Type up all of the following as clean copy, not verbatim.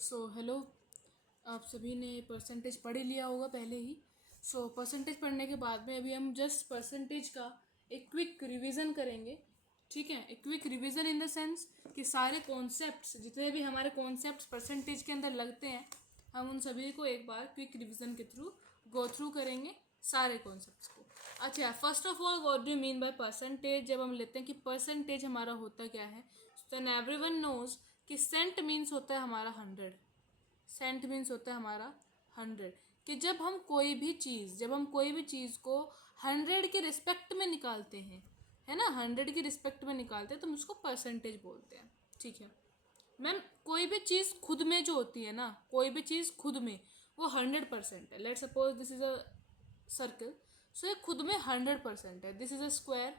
So hello, आप सभी ने परसेंटेज पढ़ ही लिया होगा पहले ही। परसेंटेज पढ़ने के बाद में अभी हम जस्ट परसेंटेज का एक क्विक रिवीजन करेंगे। ठीक है, एक quick revision in the sense कि सारे कॉन्सेप्ट्स, जितने भी हमारे कॉन्सेप्ट्स परसेंटेज के अंदर लगते हैं, हम उन सभी को एक बार क्विक रिवीजन के थ्रू गो थ्रू करेंगे, सारे कॉन्सेप्ट्स को। अच्छा, first of all what do you mean by percentage. जब हम लेते हैं कि परसेंटेज हमारा होता क्या है, देन एवरीवन नोज कि सेंट मीन्स होता है हमारा 100। सेंट मीन्स होता है हमारा 100। कि जब हम कोई भी चीज़ को 100 के रिस्पेक्ट में निकालते हैं, है ना, 100 की रिस्पेक्ट में निकालते हैं तो हम उसको परसेंटेज बोलते हैं। ठीक है मैम, कोई भी चीज़ खुद में जो होती है ना, कोई भी चीज़ खुद में वो 100% है। Let suppose this is a circle, so ये खुद में 100% है। दिस इज अ स्क्वायर,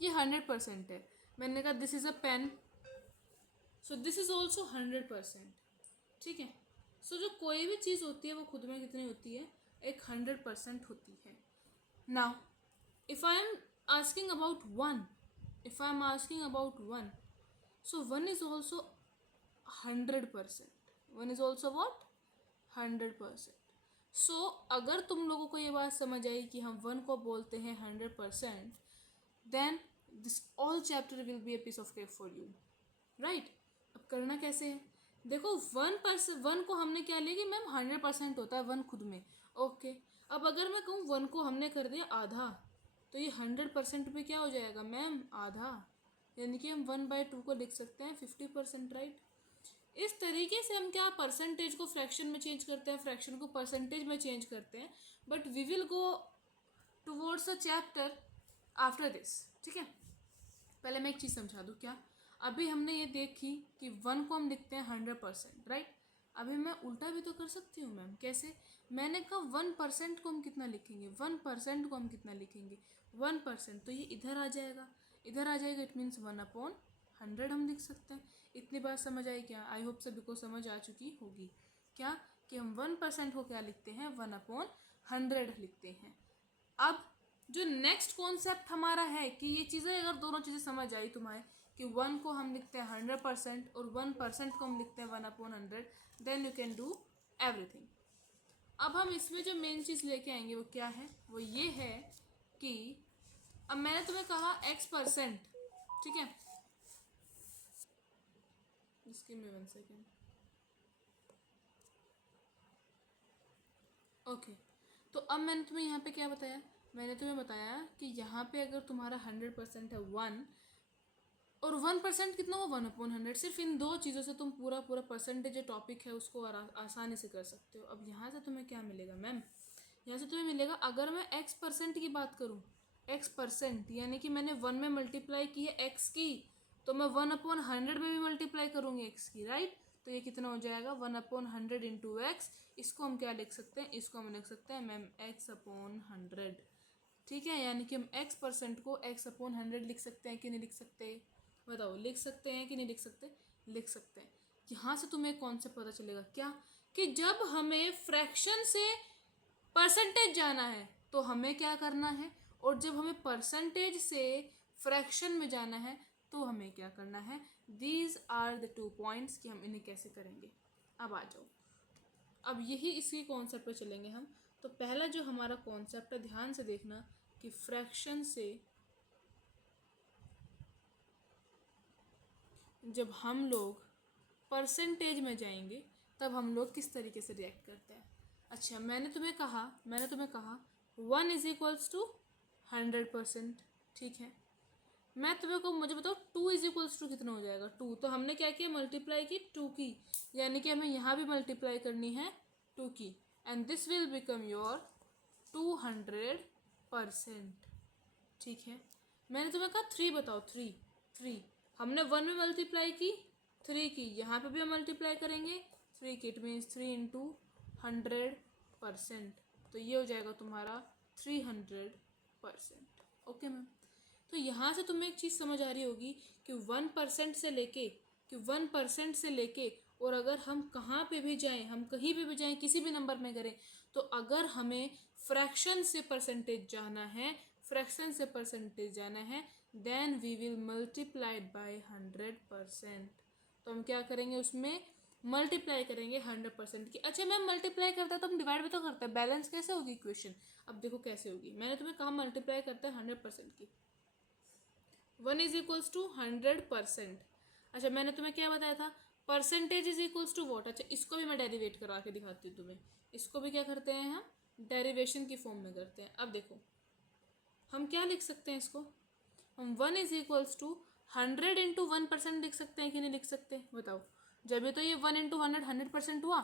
ये 100% है। मैंने कहा this is a pen, so this is also 100%। ठीक है, सो जो कोई भी चीज़ होती है वो खुद में कितनी होती है, एक 100% होती है। Now if I am asking about one, if I am asking about one, so one is also 100%। One is also what, 100%। सो अगर तुम लोगों को ये बात समझ आई कि हम वन को बोलते हैं 100%, then this all chapter will be a piece of cake for you, right. अब करना कैसे है, देखो 1 को हमने क्या लिया कि मैम 100% होता है वन खुद में। ओके, अब अगर मैं कहूँ वन को हमने कर दिया आधा, तो ये 100% पे क्या हो जाएगा मैम, आधा। यानी कि हम 1/2 को लिख सकते हैं 50%, राइट। इस तरीके से हम क्या परसेंटेज को फ्रैक्शन में चेंज करते हैं, फ्रैक्शन को परसेंटेज में चेंज करते हैं। But we will go towards a chapter after this. ठीक है, पहले मैं एक चीज़ समझा दूँ क्या। अभी हमने ये देखी कि वन को हम लिखते हैं 100%, राइट। अभी मैं उल्टा भी तो कर सकती हूँ मैम। कैसे, मैंने कहा 1% को हम कितना लिखेंगे, 1% को हम कितना लिखेंगे, 1%, तो ये इधर आ जाएगा, इधर आ जाएगा। इट मीन्स 1/100 हम लिख सकते हैं। इतनी बात समझ आई क्या, आई होप सभी को समझ आ चुकी होगी क्या, कि हम 1% को क्या लिखते हैं, 1/100 लिखते हैं। अब जो नेक्स्ट कॉन्सेप्ट हमारा है कि ये चीज़ें, अगर दोनों चीज़ें समझ आई तुम्हारे कि 1 को हम लिखते हैं 100% और 1% को हम लिखते हैं 1/100, then you can do everything. अब हम इसमें जो मेन चीज़ लेके आएंगे वो क्या है, वो ये है कि अब मैंने तुम्हें कहा x%, ठीक है, इसके में 1 सेकेंड। ओके, तो अब मैंने तुम्हें यहाँ पे क्या बताया, मैंने तुम्हें बताया कि यहाँ पे अगर तुम्हारा 100% है 1, और 1% कितना हुआ, 1/100। सिर्फ इन दो चीज़ों से तुम पूरा परसेंटेज जो टॉपिक है उसको आसानी से कर सकते हो। अब यहाँ से तुम्हें क्या मिलेगा मैम, यहाँ से तुम्हें मिलेगा, अगर मैं x% की बात करूँ, x% यानी कि मैंने 1 में मल्टीप्लाई की है x की, तो मैं 1/100 में भी मल्टीप्लाई करूँगी x की, राइट। तो ये कितना हो जाएगा, 1/100 इंटू एक्स। इसको हम क्या लिख सकते हैं, इसको हम लिख सकते हैं मैम x/100। ठीक है, यानी कि हम x% को x/100 लिख सकते हैं कि नहीं लिख सकते, बताओ, लिख सकते हैं कि नहीं लिख सकते, लिख सकते हैं। यहाँ से तुम्हें एक कॉन्सेप्ट पता चलेगा क्या, कि जब हमें फ्रैक्शन से परसेंटेज जाना है तो हमें क्या करना है, और जब हमें परसेंटेज से फ्रैक्शन में जाना है तो हमें क्या करना है। दीज आर द 2 पॉइंट्स कि हम इन्हें कैसे करेंगे। अब आ जाओ, अब यही इसी कॉन्सेप्ट पे चलेंगे हम। तो पहला जो हमारा कॉन्सेप्ट है, ध्यान से देखना कि फ्रैक्शन से जब हम लोग परसेंटेज में जाएंगे तब हम लोग किस तरीके से रिएक्ट करते हैं। अच्छा, मैंने तुम्हें कहा 1 इज इक्वल्स टू 100%, ठीक है। मैं तुम्हें को मुझे बताओ 2 इज इक्वल्स टू कितना हो जाएगा, 2। तो हमने क्या किया, मल्टीप्लाई की 2 की, यानी कि हमें यहाँ भी मल्टीप्लाई करनी है 2 की, and this will become your 200%। ठीक है, मैंने तुम्हें कहा 3 बताओ, 3 हमने 1 में मल्टीप्लाई की 3 की, यहाँ पे भी हम मल्टीप्लाई करेंगे 3 की, इट मीन्स 3 इंटू 100%। तो ये हो जाएगा तुम्हारा 300%। ओके मैम, तो यहाँ से तुम्हें एक चीज़ समझ आ रही होगी कि 1% से लेके और अगर हम कहाँ पे भी जाएं, हम कहीं पे भी जाएं, किसी भी नंबर में करें, तो अगर हमें फ्रैक्शन से परसेंटेज जाना है, then we will multiplied by 100%। तो हम क्या करेंगे उसमें, मल्टीप्लाई करेंगे 100% की। अच्छा मैम मल्टीप्लाई करता है तो हम डिवाइड भी तो करते हैं, बैलेंस कैसे होगी इक्वेशन? अब देखो कैसे होगी, मैंने तुम्हें कहा मल्टीप्लाई करते हैं 100% की। 1 इज इक्वल्स टू 100%। अच्छा मैंने तुम्हें क्या बताया था, percentage is equals to what. अच्छा इसको भी मैं डेरिवेट करा के दिखाती हूँ तुम्हें, इसको भी क्या करते हैं हम, डेरिवेशन की फॉर्म में करते हैं। अब देखो हम क्या लिख सकते हैं इसको, हम 1 इज इक्वल्स टू 100 इंटू 1% लिख सकते हैं कि नहीं लिख सकते, बताओ। जब ये तो ये 1 इंटू 100% हुआ।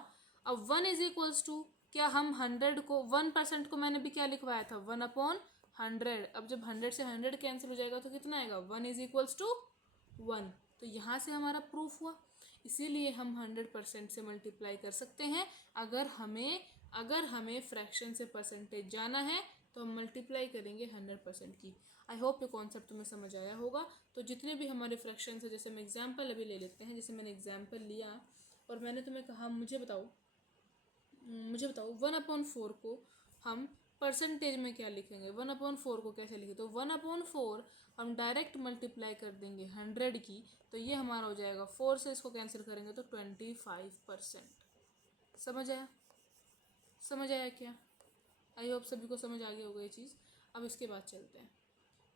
अब 1 इज इक्वल्स टू, क्या हम 100 को 1% को मैंने भी क्या लिखवाया था, 1/100। अब जब 100 से 100 कैंसिल हो जाएगा तो कितना आएगा, 1 इज इक्वल्स टू 1। तो यहाँ से हमारा प्रूफ हुआ। इसीलिए हम 100% से मल्टीप्लाई कर सकते हैं। अगर हमें फ्रैक्शन से परसेंटेज जाना है तो हम मल्टीप्लाई करेंगे 100% की। आई होप ये कॉन्सेप्ट तुम्हें समझ आया होगा। तो जितने भी हमारे फ्रैक्शन है, जैसे हम एग्जाम्पल अभी ले लेते हैं, जैसे मैंने एग्जाम्पल लिया और मैंने तुम्हें कहा मुझे बताओ 1/4 को हम परसेंटेज में क्या लिखेंगे, 1/4 को कैसे लिखें। तो 1/4 हम डायरेक्ट मल्टीप्लाई कर देंगे 100 की, तो ये हमारा हो जाएगा 4 से इसको कैंसिल करेंगे तो 25%। समझ आया क्या? आई होप सभी को समझ आ गया होगा ये चीज़। अब इसके बाद चलते हैं,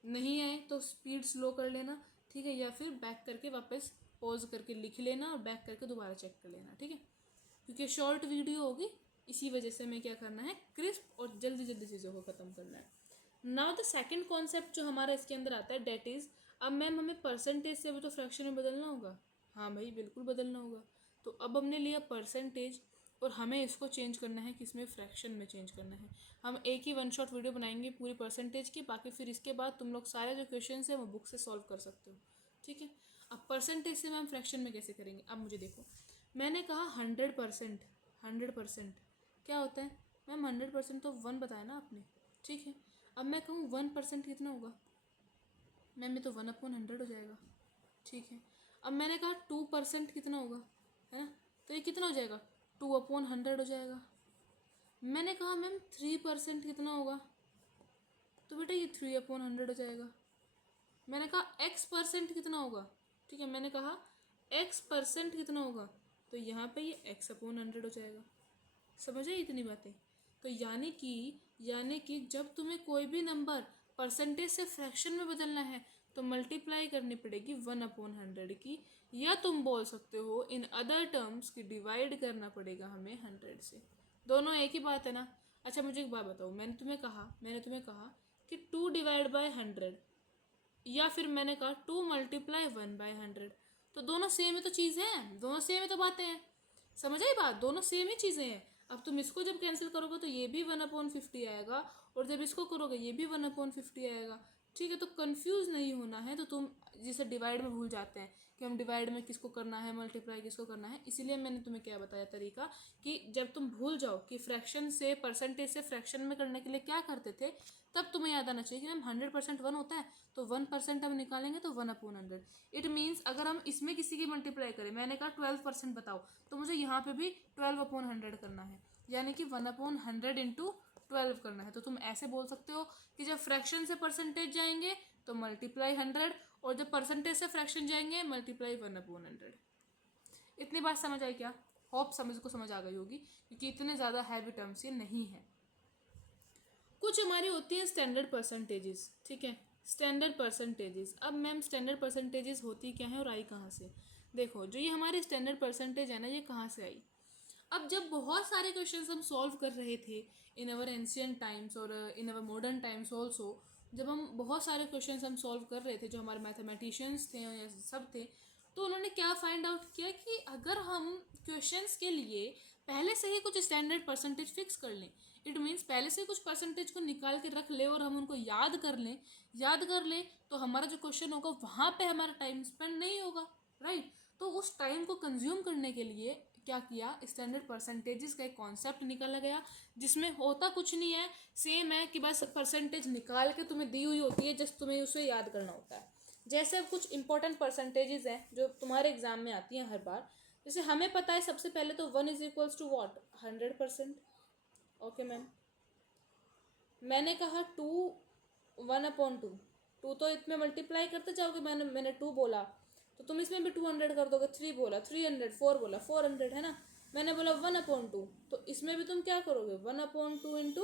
नहीं आए तो स्पीड स्लो कर लेना, ठीक है, या फिर बैक करके वापस पॉज करके लिख लेना और बैक करके दोबारा चेक कर लेना, ठीक है, क्योंकि शॉर्ट वीडियो होगी, इसी वजह से हमें क्या करना है, क्रिस्प और जल्दी जल्दी चीज़ों को ख़त्म करना है। नाउ द सेकंड कॉन्सेप्ट जो हमारा इसके अंदर आता है, डेट इज़, अब मैम हमें परसेंटेज से भी तो फ्रैक्शन में बदलना होगा। हाँ भाई बिल्कुल बदलना होगा। तो अब हमने लिया परसेंटेज और हमें इसको चेंज करना है, किसमें, फ्रैक्शन में चेंज करना है। हम एक ही वन शॉट वीडियो बनाएंगे पूरी परसेंटेज की, बाकी फिर इसके बाद तुम लोग सारे जो क्वेश्चन हैं वो बुक से सॉल्व कर सकते हो, ठीक है। अब परसेंटेज से मैम फ्रैक्शन में कैसे करेंगे, अब मुझे देखो, मैंने कहा 100% क्या होता है मैम, 100% तो 1 बताया ना आपने, ठीक है। अब मैं कहूँ 1% कितना होगा मैम, ये तो 1/100 हो जाएगा, ठीक है। अब मैंने कहा 2% कितना होगा, है ना, तो ये कितना हो जाएगा, 2/100 हो जाएगा। मैंने कहा मैम 3% कितना होगा, तो बेटा ये 3/100 हो जाएगा। मैंने कहा x% कितना होगा, ठीक है, मैंने कहा x% कितना होगा, तो यहाँ पे ये x/100 हो जाएगा। समझ आई इतनी बातें? तो यानी कि जब तुम्हें कोई भी नंबर परसेंटेज से फ्रैक्शन में बदलना है तो मल्टीप्लाई करनी पड़ेगी 1/100 की, या तुम बोल सकते हो इन अदर टर्म्स की डिवाइड करना पड़ेगा हमें 100 से। दोनों एक ही बात है ना। अच्छा मुझे एक बात बताओ, मैंने तुम्हें कहा कि 2 डिवाइड बाय 100, या फिर मैंने कहा 2 मल्टीप्लाई 1/100, तो दोनों सेम ही तो चीज़ हैं, दोनों सेम ही तो बातें हैं। समझ आई बात, दोनों सेम ही चीज़ें हैं। अब तुम इसको जब कैंसिल करोगे तो ये भी 1/50 आएगा, और जब इसको करोगे ये भी 1/50 आएगा, ठीक है। तो कंफ्यूज नहीं होना है। तो तुम जिसे डिवाइड में भूल जाते हैं कि हम डिवाइड में किसको करना है, मल्टीप्लाई किसको करना है, इसीलिए मैंने तुम्हें क्या बताया तरीका, कि जब तुम भूल जाओ कि फ्रैक्शन से परसेंटेज से फ्रैक्शन में करने के लिए क्या करते थे, तब तुम्हें याद आना चाहिए कि मैम 100% 1 होता है, तो 1% हम निकालेंगे तो 1/100। इट मीन्स अगर हम इसमें किसी की मल्टीप्लाई करें, मैंने कहा 12% बताओ, तो मुझे यहाँ पे भी 12/100 करना है, यानी कि 1/100 इंटू 12 करना है। तो तुम ऐसे बोल सकते हो कि जब फ्रैक्शन से परसेंटेज जाएंगे तो मल्टीप्लाई 100, और जब परसेंटेज से फ्रैक्शन जाएंगे मल्टीप्लाई 1/100। इतनी बात समझ आई क्या? होप समझ आ गई होगी, क्योंकि इतने ज़्यादा हैवी टर्म्स ये नहीं है। कुछ हमारी होती हैं स्टैंडर्ड परसेंटेजेस, ठीक है, स्टैंडर्ड परसेंटेजेस। अब मैम स्टैंडर्ड परसेंटेजेस होती क्या है और आई कहाँ से? देखो जो ये हमारी स्टैंडर्ड परसेंटेज है ना, ये कहाँ से आई? अब जब बहुत सारे क्वेश्चंस हम सॉल्व कर रहे थे इन अवर एंशियंट टाइम्स और इन अवर मॉडर्न टाइम्स ऑल्सो, जब हम बहुत सारे क्वेश्चंस हम सॉल्व कर रहे थे, जो हमारे मैथमेटिशियंस थे या सब थे, तो उन्होंने क्या फाइंड आउट किया कि अगर हम क्वेश्चंस के लिए पहले से ही कुछ स्टैंडर्ड परसेंटेज फिक्स कर लें, इट मीन्स पहले से कुछ परसेंटेज को निकाल के रख ले और हम उनको याद कर लें, तो हमारा जो क्वेश्चन होगा वहाँ पे हमारा टाइम स्पेंड नहीं होगा, राइट। तो उस टाइम को कंज्यूम करने के लिए क्या किया, स्टैंडर्ड परसेंटेजेस का एक कॉन्सेप्ट निकाला गया, जिसमें होता कुछ नहीं है, सेम है कि बस परसेंटेज निकाल के तुम्हें दी हुई होती है, जस्ट तुम्हें उसे याद करना होता है। जैसे कुछ इंपॉर्टेंट परसेंटेजेस हैं जो तुम्हारे एग्जाम में आती हैं हर बार, जैसे हमें पता है सबसे पहले तो 1 is equals to what, 100%। Okay ma'am, मैंने कहा 2 1/2, 2 तो इसमें मल्टीप्लाई करते जाओगे, मैंने 2 बोला, तो तुम इसमें भी 200 कर दोगे, 3 बोला 300, 4 बोला 400, है ना। मैंने बोला 1/2, तो इसमें भी तुम क्या करोगे, 1/2 into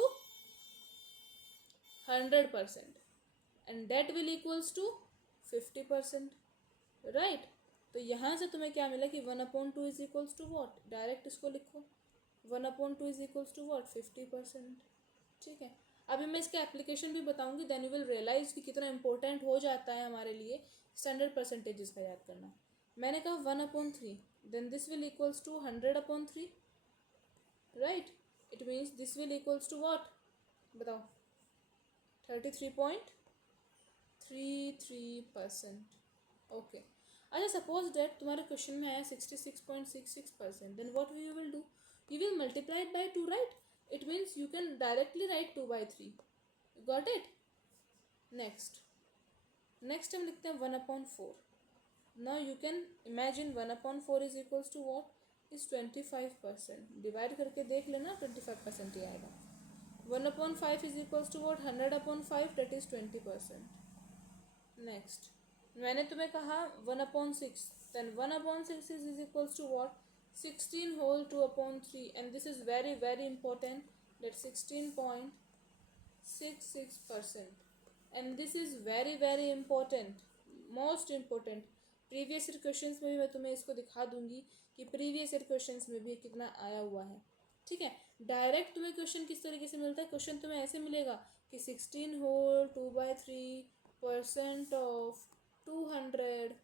100%, and that will equals to 50%, right. तो यहाँ से तुम्हें क्या मिला कि 1/2 is equals to what, direct इसको लिखो, 1/2 इज इक्वल्स टू वॉट, 50%, ठीक है। अभी मैं इसके एप्लीकेशन भी बताऊंगी, देन यू विल रियलाइज कि कितना इंपॉर्टेंट हो जाता है हमारे लिए स्टैंडर्ड परसेंटेजेस का याद करना। मैंने कहा 1/3, then this will equals to 100/3, right. It means this will equals to what, बताओ, 33.33%, ओके। अच्छा, सपोज डेट तुम्हारे क्वेश्चन में आया 66.66%, then what you will do, you will multiply it by 2, right? It means you can directly write 2/3. You got it? Next हम लिखते हैं 1/4. Now you can imagine 1/4 is equals to what? Is 25%. Divide करके देख लेना, 25% ही आएगा। 1/5 is equals to what? 100/5, that is 20%. Next, मैंने तुम्हें कहा 1/6, then 1/6 is equals to what? 16 whole 2/3, and this is very very important, that 16.66%, and this is very very important, most important। Previous year questions में भी मैं तुम्हें इसको दिखा दूंगी कि प्रीवियस ईयर क्वेश्चंस में भी कितना आया हुआ है, ठीक है। डायरेक्ट तुम्हें क्वेश्चन किस तरीके से मिलता है, क्वेश्चन तुम्हें ऐसे मिलेगा कि 16 whole 2/3% ऑफ 200,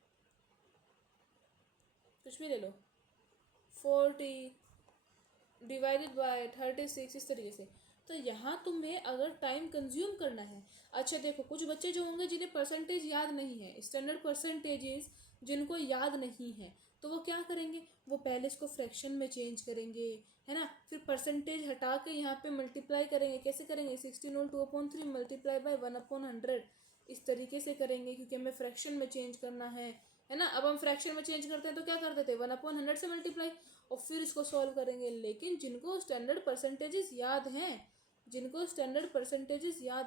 कुछ भी ले लो, 40 डिवाइडेड बाय 36, इस तरीके से। तो यहाँ तुम्हें अगर टाइम कंज्यूम करना है, अच्छा देखो, कुछ बच्चे जो होंगे जिन्हें परसेंटेज याद नहीं है, स्टैंडर्ड परसेंटेजेस जिनको याद नहीं है, तो वो क्या करेंगे, वो पहले इसको फ्रैक्शन में चेंज करेंगे, है ना, फिर परसेंटेज हटा के यहाँ पे मल्टीप्लाई करेंगे। कैसे करेंगे, 16 होल 2/3 मल्टीप्लाई बाय 1/100, इस तरीके से करेंगे, क्योंकि हमें फ्रैक्शन में चेंज करना है ना। अब हम फ्रैक्शन में चेंज करते हैं तो क्या करते थे, 1/100 से मल्टीप्लाई, और फिर इसको सॉल्व करेंगे। लेकिन जिनको स्टैंडर्ड परसेंटेजेस याद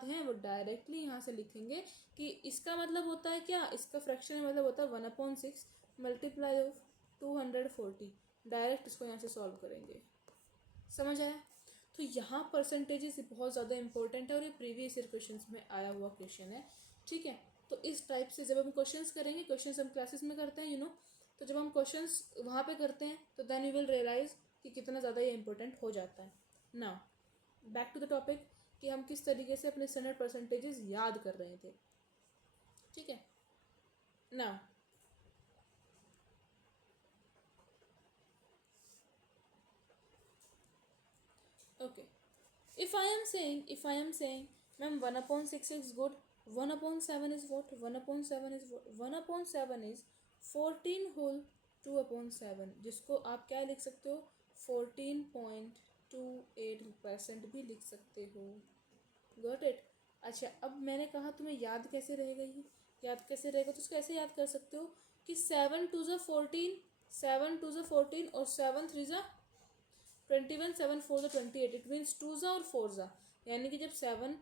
हैं, वो डायरेक्टली यहाँ से लिखेंगे कि इसका मतलब होता है क्या, इसका फ्रैक्शन में मतलब होता है 1/6 मल्टीप्लाई ऑफ 240, डायरेक्ट इसको यहाँ से सॉल्व करेंगे। समझ आया। तो यहाँ परसेंटेजेस बहुत ज़्यादा इंपॉर्टेंट है, और ये प्रीवियस ईयर क्वेश्चन में आया हुआ क्वेश्चन है, ठीक है। तो इस टाइप से जब हम क्वेश्चंस करेंगे, क्वेश्चंस हम क्लासेस में करते हैं, तो जब हम क्वेश्चंस वहाँ पे करते हैं तो देन यू विल रियलाइज कि कितना ज़्यादा ये इंपॉर्टेंट हो जाता है। Now back to the topic कि हम किस तरीके से अपने स्टैंडर्ड परसेंटेजेस याद कर रहे थे, ठीक है। Now okay, if I am saying ma'am 1/6 is good, 1/7 is what, 1/7 is 14 whole 2/7, जिसको आप क्या लिख सकते हो, 14.28% भी लिख सकते हो। Got it. अच्छा, अब मैंने कहा तुम्हें याद कैसे रहेगा, ये याद कैसे रहेगा, तो उसको ऐसे याद कर सकते हो कि 7 2 14, 7 2 14 और 7 3 21, 7 4 28, इट मीन्स 2 और 4, यानी कि जब 7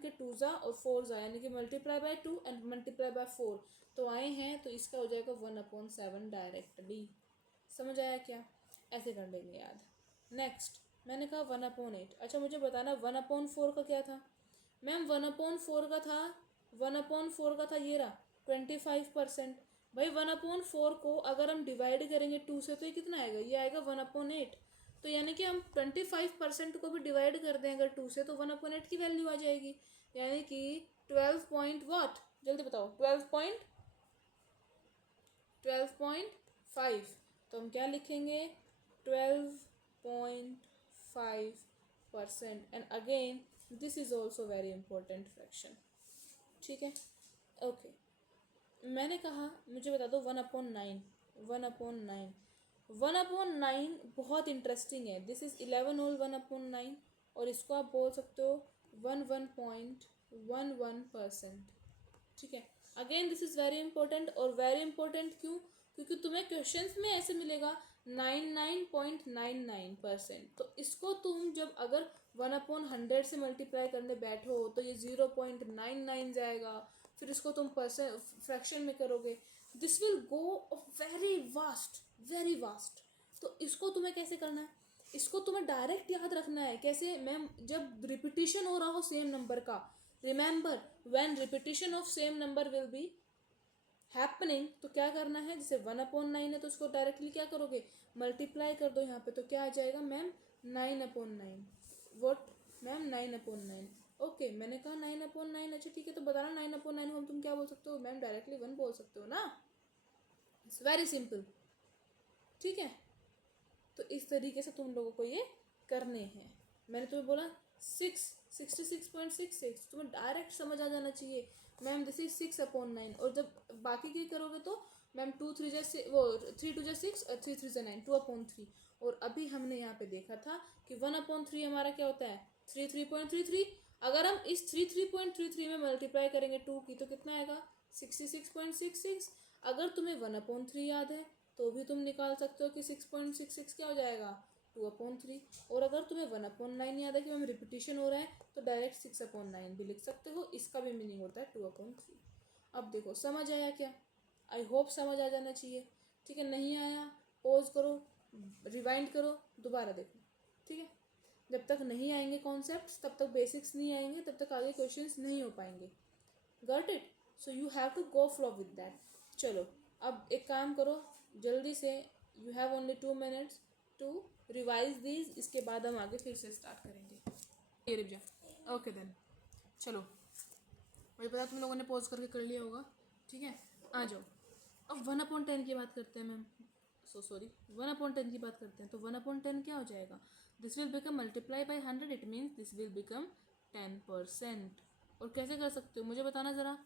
के 2 और 4 यानी कि multiply by 2 and multiply by 4 तो आए हैं, तो इसका हो जाएगा 1/7 डायरेक्टली। समझ आया क्या, ऐसे कर लेंगे याद। नेक्स्ट मैंने कहा 1/8। अच्छा मुझे बताना 1/4 का क्या था, मैम 1/4 का था, 1/4 का था ये रहा 25%। भाई 1/4 को अगर हम डिवाइड करेंगे 2 से तो ये कितना आएगा, ये आएगा 1/8। तो यानी कि हम 25% को भी डिवाइड कर दें अगर 2 से, तो 1/8 की वैल्यू आ जाएगी, यानी कि 12 पॉइंट व्हाट, जल्दी बताओ, 12.5। तो हम क्या लिखेंगे, 12.5%, and again this is also very important fraction, ठीक है। ओके, मैंने कहा मुझे बता दो 1/9। 1/9 बहुत इंटरेस्टिंग है, दिस इज 11 होल 1/9, और इसको आप बोल सकते हो 11.11%, ठीक है। Again this is very important, और वेरी इंपॉर्टेंट क्यों, क्योंकि तुम्हें क्वेश्चंस में ऐसे मिलेगा 99.99%, तो इसको तुम जब अगर 1/100 से मल्टीप्लाई करने बैठो तो ये 0.99 जाएगा, फिर इसको तुम फ्रैक्शन में करोगे this will go very vast. तो इसको तुम्हें कैसे करना है, इसको तुम्हें डायरेक्ट याद रखना है। कैसे मैम, जब रिपीटिशन हो रहा हो सेम नंबर का, remember when repetition of same number will be happening, तो क्या करना है, जैसे 1/9 है तो उसको डायरेक्टली क्या करोगे, मल्टीप्लाई कर दो यहाँ पे, तो क्या आ जाएगा मैम 9/9। What ma'am 9/9। ओके, मैंने कहा 9/9। अच्छा ठीक है, तो बताना 9/9 को तुम क्या बोल सकते हो मैम, डायरेक्टली 1 बोल सकते हो ना, इट्स वेरी सिंपल। ठीक है, तो इस तरीके से तुम लोगों को ये करने हैं। मैंने तुम्हें बोला 66.66 तुम्हें डायरेक्ट समझ आ जाना चाहिए मैम, दिस इज 6/9। और जब बाकी के करोगे तो मैम 2 3 वो 3 2 6 और 3 3 9 2/3। और अभी हमने यहाँ पे देखा था कि 1/3 हमारा क्या होता है 3 अगर हम इस 3 में मल्टीप्लाई करेंगे 2 की तो कितना आएगा 66.66। अगर तुम्हें 1/3 याद है तो भी तुम निकाल सकते हो कि 6.66 क्या हो जाएगा 2/3। और अगर तुम्हें 1/9 याद है कि मैम रिपीटिशन हो रहा है तो डायरेक्ट 6/9 भी लिख सकते हो, इसका भी मीनिंग होता है 2/3। अब देखो समझ आया क्या, आई होप समझ आ जाना चाहिए। ठीक है, नहीं आया पॉज करो, रिवाइंड करो, दोबारा देखो। ठीक है, जब तक नहीं आएंगे कॉन्सेप्ट्स तब तक बेसिक्स नहीं आएंगे, तब तक आगे क्वेश्चंस नहीं हो पाएंगे। Got it, so you have to go flow with that. चलो अब एक काम करो जल्दी से, you have only 2 minutes to revise these, इसके बाद हम आगे फिर से स्टार्ट करेंगे। ये रिव जा, ओके देन चलो, मुझे पता तुम लोगों ने पॉज करके कर लिया होगा। ठीक है, आ जाओ। अब 1/10 की बात करते हैं मैम, सॉरी 1/10 की बात करते हैं। तो 1/10 क्या हो जाएगा, this will become multiply by 100, it means this will become 10%। और कैसे कर सकते हो मुझे बताना ज़रा।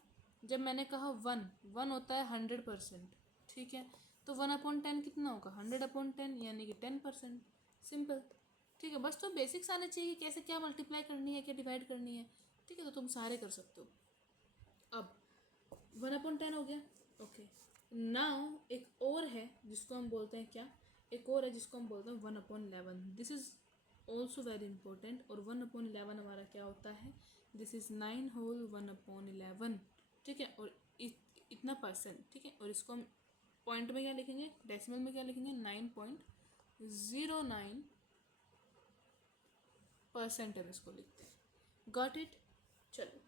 जब मैंने कहा 1 होता है 100%, ठीक है, तो 1/10 कितना होगा 100/10 यानी कि 10%। सिंपल। ठीक है, बस तो बेसिक्स आने चाहिए कैसे क्या मल्टीप्लाई करनी है क्या डिवाइड करनी है। ठीक है, तो तुम सारे कर सकते हो। अब 1/10 हो गया। ओके, नाउ एक और है जिसको हम बोलते हैं क्या, एक और है जिसको हम बोलते हैं 1/11। This is also very important. और 1/11 हमारा क्या होता है, दिस इज 9 होल 1/11। ठीक है, और इतना परसेंट। ठीक है, और इसको हम पॉइंट में क्या लिखेंगे, डेसिमल में क्या लिखेंगे 9.09% हम इसको लिखते हैं। Got it. चलो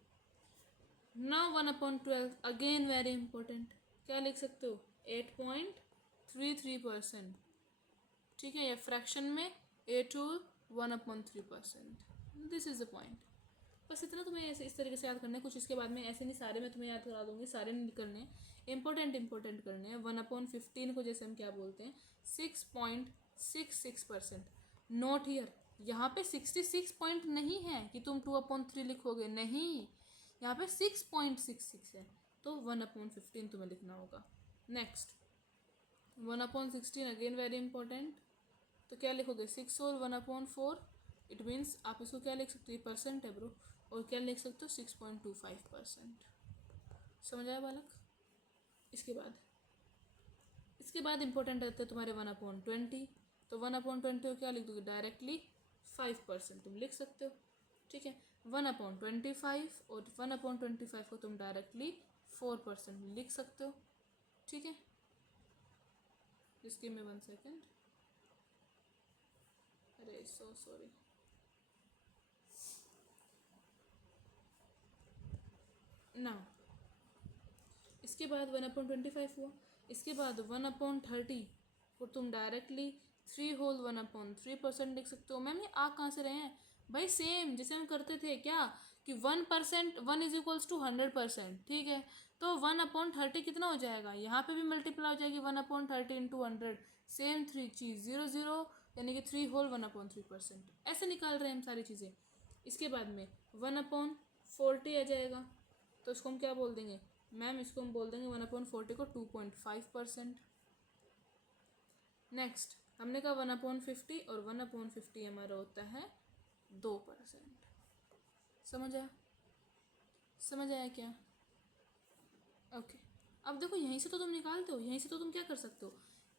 नाउ 1/12 अगेन वेरी इंपॉर्टेंट, क्या लिख सकते हो 8.33%। ठीक है, या फ्रैक्शन में 8 whole 1/3%। This is the point. बस इतना तुम्हें ऐसे इस तरीके से याद करना है। कुछ इसके बाद में ऐसे नहीं सारे मैं तुम्हें याद करा दूंगी, सारे नहीं करने हैं, इंपॉर्टेंट करने हैं। 1/15 को जैसे हम क्या बोलते हैं 6.66%। नोट हियर, यहाँ पे 66 पॉइंट नहीं है कि तुम 2/3 लिखोगे, नहीं, यहाँ पे 6.66 है, तो 1/15 तुम्हें लिखना होगा। नेक्स्ट 1/16 अगेन वेरी इंपॉर्टेंट, तो क्या लिखोगे 6 और 1/4। इट मीन्स आप इसको क्या लिख सकते हो, परसेंट है ब्रो, और क्या लिख सकते हो 6.25%। समझ आया बालक। इसके बाद इंपॉर्टेंट रहते हैं तुम्हारे 1/20। तो 1/20 को क्या लिख दोगे डायरेक्टली 5% तुम लिख सकते हो। ठीक है, 1/25 और 1/25 को तुम डायरेक्टली 4% लिख सकते हो। ठीक है, जिसके में 1 सेकेंड, अरे सो सॉरी, ना इसके बाद 1/25 हुआ। इसके बाद 1/30 को तुम डायरेक्टली 3 होल 1/3% लिख सकते हो। मैम ये आ कहाँ से रहे हैं भाई, सेम जैसे हम करते थे क्या कि 1%, 1 इज इक्वल्स टू 100%। ठीक है, तो 1/30 कितना हो जाएगा, यहाँ पे भी मल्टीप्लाई हो जाएगी 1/30 इंटू 100, सेम 3 चीज़ 0 0 यानी कि 3 होल 1/3%। ऐसे निकाल रहे हैं हम सारी चीज़ें। इसके बाद में 1/40 आ जाएगा, तो इसको हम क्या बोल देंगे मैम, इसको हम बोल देंगे 1/40 को 2.5%। नेक्स्ट हमने कहा 1/50 और 1/50 हमारा होता है 2%। समझ आया क्या। ओके, अब देखो यहीं से तो तुम निकालते हो, यहीं से तो तुम क्या कर सकते हो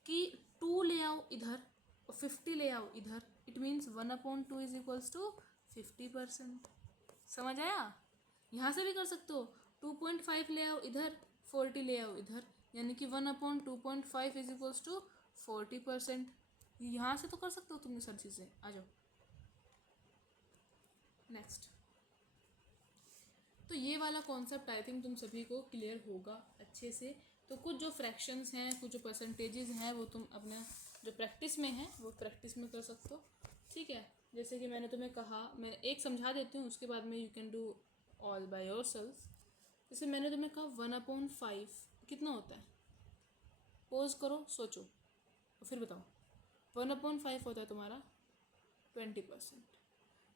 कि 2 ले आओ इधर और 50 ले आओ इधर, it means 1/2 is equals to 50%। समझ आया। यहाँ से भी कर सकते हो 2.5 ले आओ इधर, 40 ले आओ इधर, यानी कि 1/2.5 इज इक्वल्स टू 40%। यहाँ से तो कर सकते हो तुम ये सारी चीज़ें। आ जाओ नेक्स्ट। तो ये वाला कॉन्सेप्ट आई थिंक तुम सभी को क्लियर होगा अच्छे से। तो कुछ जो फ्रैक्शंस हैं, कुछ जो परसेंटेजेस हैं, वो तुम अपना जो प्रैक्टिस में है वो प्रैक्टिस में कर सकते हो, ठीक है। जैसे कि मैंने तुम्हें कहा, मैं एक समझा देती हूँ, उसके बाद में you can do all by your self. जैसे मैंने तुम्हें कहा 1/5 कितना होता है, पोज करो, सोचो और फिर बताओ। 1/5 होता है तुम्हारा 20%।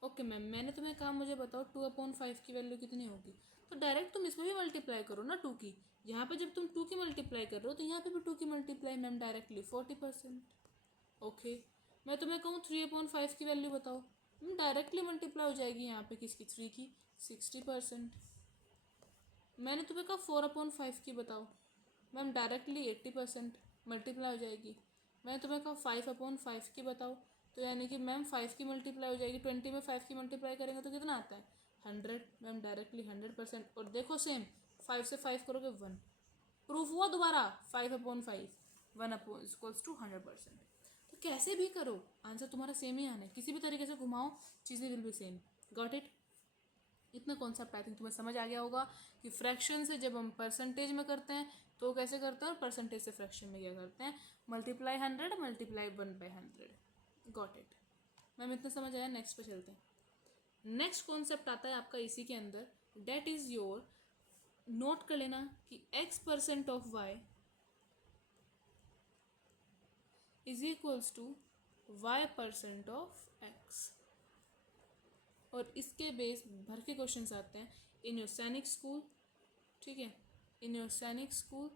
ओके मैम, मैंने तुम्हें कहा मुझे बताओ 2/5 की वैल्यू कितनी होगी। तो डायरेक्ट तुम इसमें भी मल्टीप्लाई करो ना 2 की। यहाँ पे जब तुम 2 की मल्टीप्लाई कर रहे हो तो यहाँ पे भी 2 की मल्टीप्लाई मैम डायरेक्टली 40%। ओके, मैं तुम्हें कहूँ 3/5 की वैल्यू बताओ, मैम डायरेक्टली मल्टीप्लाई हो जाएगी यहाँ पे किसकी, 3 की, 60%। मैंने तुम्हें कहा 4/5 की बताओ, मैम डायरेक्टली 80% मल्टीप्लाई हो जाएगी। मैंने तुम्हें कहा 5/5 की बताओ, तो यानी कि मैम 5 की मल्टीप्लाई हो जाएगी, 20 में 5 की मल्टीप्लाई करेंगे तो कितना आता है 100, मैम डायरेक्टली 100%। और देखो सेम 5 से 5 करोगे 1, प्रूफ हुआ दोबारा 5/5 1/100%। तो कैसे भी करो आंसर तुम्हारा सेम ही आना है, किसी भी तरीके से घुमाओ चीज़ें will be same. Got it? इतना कॉन्सेप्ट आई थिंक तुम्हें समझ आ गया होगा कि फ्रैक्शन से जब हम परसेंटेज में करते हैं तो कैसे करते हैं, और परसेंटेज से फ्रैक्शन में क्या करते हैं, multiply 100 multiply 1/100। Got it ma'am, इतना समझ आया। नेक्स्ट पे चलते हैं। नेक्स्ट कॉन्सेप्ट आता है आपका इसी के अंदर, डेट इज योर, नोट कर लेना कि x% of y is equals to y% of x। और इसके बेस भर के क्वेश्चंस आते हैं इन योर सैनिक स्कूल, ठीक है, इन योर सैनिक स्कूल।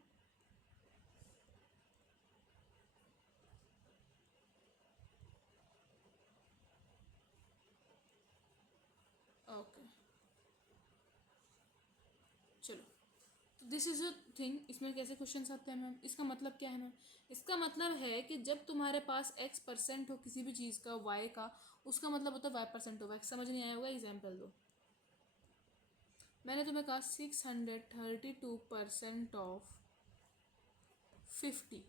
ओके चलो, तो दिस इज अ थिंग, इसमें कैसे क्वेश्चंस आते हैं मैम, इसका मतलब क्या है मैम, इसका मतलब है कि जब तुम्हारे पास x% हो किसी भी चीज़ का, y का, उसका मतलब होता है y% ऑफ x। समझ नहीं आया होगा, एग्जाम्पल दो। मैंने तुम्हें कहा 632% ऑफ 50,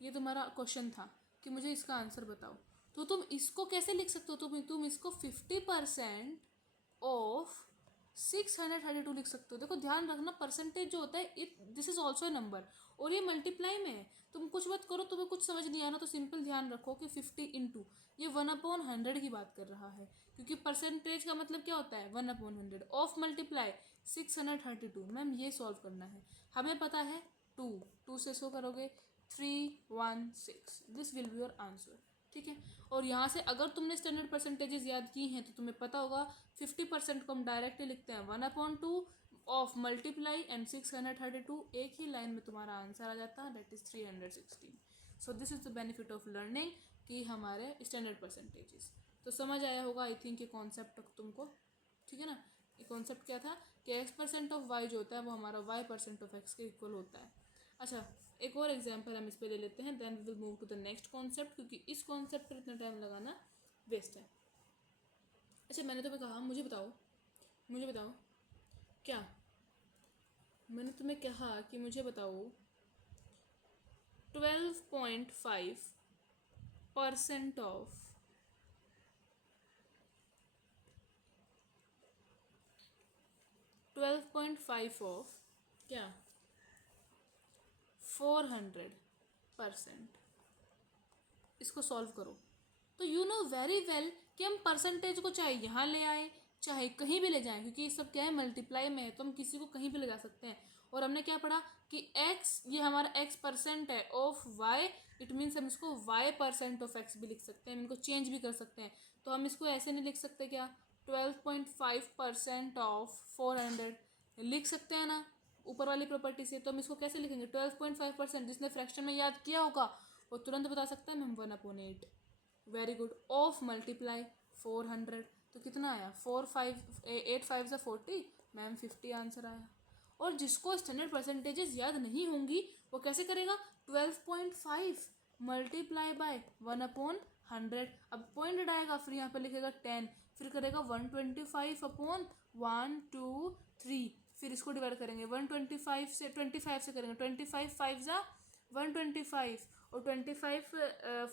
ये तुम्हारा क्वेश्चन था कि मुझे इसका आंसर बताओ। तो तुम इसको कैसे लिख सकते हो, तुम इसको 50% ऑफ 632 लिख सकते हो। देखो ध्यान रखना, परसेंटेज जो होता है it this is also a number, और ये मल्टीप्लाई में है। तुम कुछ मत करो, तुम्हें कुछ समझ नहीं आना तो सिंपल ध्यान रखो कि 50 इंटू ये 1/100 की बात कर रहा है, क्योंकि परसेंटेज का मतलब क्या होता है 1/100 ऑफ मल्टीप्लाई 632। मैम ये सॉल्व करना है, हमें पता है 2 से शो करोगे 316, this will be your answer, ठीक है। और यहाँ से अगर तुमने स्टैंडर्ड परसेंटेजेस याद की हैं तो तुम्हें पता होगा 50% को हम डायरेक्टली लिखते हैं 1/2 ऑफ मल्टीप्लाई एंड 632, एक ही लाइन में तुम्हारा आंसर आ जाता है, that is 316। So this is the benefit of learning कि हमारे स्टैंडर्ड परसेंटेजेस। तो समझ आया होगा आई थिंक ये कॉन्सेप्ट तुमको, ठीक है ना। ये कॉन्सेप्ट क्या था कि x% ऑफ y जो होता है वो हमारा y% ऑफ x के इक्वल होता है। अच्छा, एक और एग्जांपल हम इस पे ले लेते हैं, then we will move to the next concept, क्योंकि इस कॉन्सेप्ट पर इतना टाइम लगाना वेस्ट है। अच्छा, मैंने तुम्हें कहा मुझे बताओ क्या, मैंने तुम्हें कहा कि मुझे बताओ 12.5% ऑफ 12.5 ऑफ क्या 400%, इसको सॉल्व करो। तो यू नो वेरी वेल कि हम परसेंटेज को चाहे यहाँ ले आए चाहे कहीं भी ले जाएं, क्योंकि ये सब क्या है मल्टीप्लाई में है, तो हम किसी को कहीं भी ले जा सकते हैं। और हमने क्या पढ़ा कि x ये हमारा x% है ऑफ y, इट मीन्स हम इसको y% ऑफ x भी लिख सकते हैं, हम इनको चेंज भी कर सकते हैं। तो हम इसको ऐसे नहीं लिख सकते क्या 12.5% ऑफ 400 लिख सकते हैं ना ऊपर वाली प्रॉपर्टी से। तो हम इसको कैसे लिखेंगे 12.5%, जिसने फ्रैक्शन में याद किया होगा वो तुरंत बता सकता है ma'am 1/8। Very good, of multiply 400, तो कितना आया 8 5 से 40, मैम 50 आंसर आया। और जिसको स्टैंडर्ड परसेंटेजेस याद नहीं होंगी वो कैसे करेगा 12.5 मल्टीप्लाई बाय 1/100, अब पॉइंट आएगा फिर यहाँ पे लिखेगा 10, फिर करेगा 125/1 2 3, फिर इसको डिवाइड करेंगे 125 से, 25 से करेंगे 25 5 ज़ा 125 और 25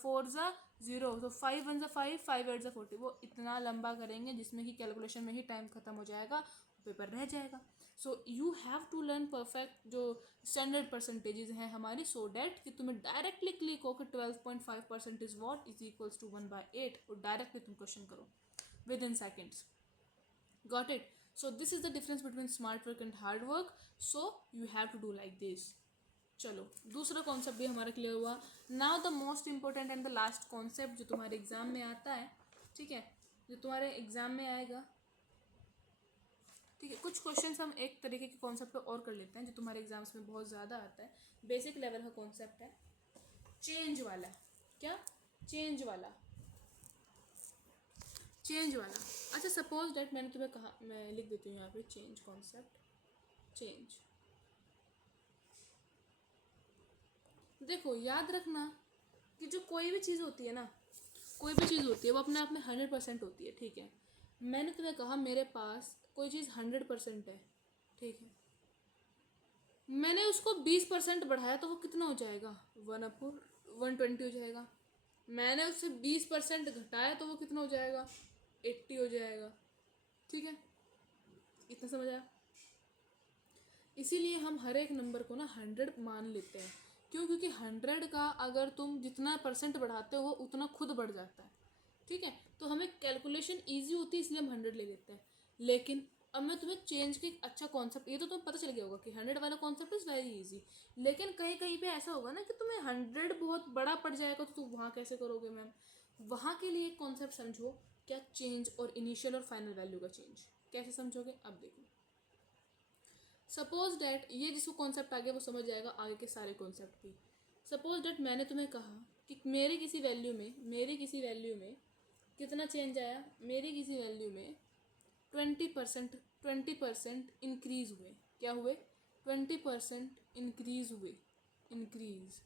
4 ज़ा 0, तो 5 1 ज़ा 5 5 8 ज़ा 40। वो इतना लंबा करेंगे जिसमें कि कैलकुलेशन में ही टाइम खत्म हो जाएगा, पेपर रह जाएगा। So you have to learn perfect जो स्टैंडर्ड परसेंटेजेस हैं हमारी, सो डैट कि तुम्हें डायरेक्टली क्लिक हो कि 12.5% is what is equals to 1/8 और डायरेक्टली तुम क्वेश्चन करो within seconds. Got it? So this is the difference between smart work and hard work. So you have to do like this. चलो दूसरा concept भी हमारा clear हुआ। Now the most important and the last concept जो तुम्हारे exam में आता है, ठीक है, जो तुम्हारे एग्जाम में आएगा, ठीक है। कुछ क्वेश्चंस हम एक तरीके के कॉन्सेप्ट पे और कर लेते हैं जो तुम्हारे एग्जाम्स में बहुत ज़्यादा आता है। बेसिक लेवल का कॉन्सेप्ट है चेंज वाला। क्या? चेंज वाला, चेंज वाला। अच्छा सपोज डेट मैंने तुम्हें कहा, मैं लिख देती हूँ यहाँ पे चेंज कॉन्सेप्ट, चेंज। देखो याद रखना कि जो कोई भी चीज़ होती है ना, कोई भी चीज़ होती है वो अपने आप में 100% होती है, ठीक है। मैंने तुम्हें कहा मेरे पास कोई चीज़ 100% है, ठीक है, मैंने उसको 20% बढ़ाया तो वो कितना हो जाएगा? 1/120 हो जाएगा। मैंने उससे 20% घटाया तो वो कितना हो जाएगा? 80 हो जाएगा, ठीक है। इतना समझ आया? इसीलिए हम हर एक नंबर को ना 100 मान लेते हैं। क्यों? क्योंकि 100 का अगर तुम जितना परसेंट बढ़ाते हो वो उतना खुद बढ़ जाता है, ठीक है। तो हमें कैलकुलेशन ईजी होती है इसलिए हम 100 ले लेते हैं। लेकिन अब मैं तुम्हें चेंज के एक अच्छा कॉन्सेप्ट, ये तो तुम्हें पता चल गया होगा कि 100 वाला कॉन्सेप्ट इज़ वेरी इजी। लेकिन कहीं कहीं पे ऐसा होगा ना कि तुम्हें 100 बहुत बड़ा पड़ जाएगा तो तुम वहाँ कैसे करोगे मैम? वहाँ के लिए एक कॉन्सेप्ट समझो, क्या? चेंज और इनिशियल और फाइनल वैल्यू का चेंज। कैसे समझोगे? अब देखो, सपोज डैट ये जिसको कॉन्सेप्ट आ गया वो समझ जाएगा आगे के सारे कॉन्सेप्ट भी। सपोज डैट मैंने तुम्हें कहा कि मेरे किसी वैल्यू में कितना चेंज आया, मेरी किसी वैल्यू में 20% इंक्रीज़ हुए। क्या हुए? 20% इंक्रीज़ हुए, इंक्रीज़।